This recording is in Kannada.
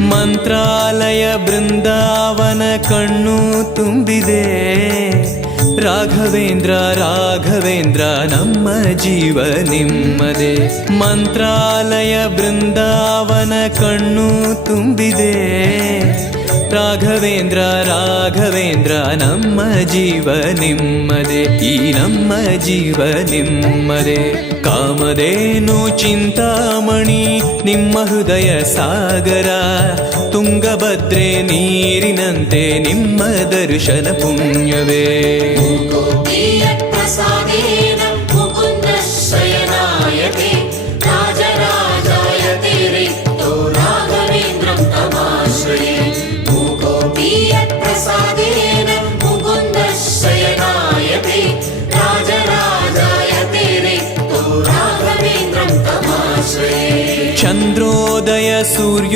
ಮಂತ್ರಾಲಯ ಬೃಂದಾವನ ಕಣ್ಣು ತುಂಬಿದೆ. ರಾಘವೇಂದ್ರ ರಾಘವೇಂದ್ರ ನಮ್ಮ ಜೀವ ನಿಮ್ಮದೇ. ಮಂತ್ರಾಲಯ ಬೃಂದಾವನ ಕಣ್ಣು ತುಂಬಿದೆ. ರಾಘವೇಂದ್ರ ರಾಘವೇಂದ್ರ ನಮ್ಮ ಜೀವ ನಿಮ್ಮದೇ. ಈ ನಮ್ಮ ಜೀವ ನಿಮ್ಮದೇ. ಕಾಮಧೇನು ಚಿಂತಾಮಣಿ ನಿಮ್ಮ ಹೃದಯ ಸಾಗರ. ತುಂಗಭದ್ರೆ ನೀರಿನಂತೆ ನಿಮ್ಮ ದರ್ಶನ ಪುಣ್ಯವೇ. ಪ್ರಸಾದೇನ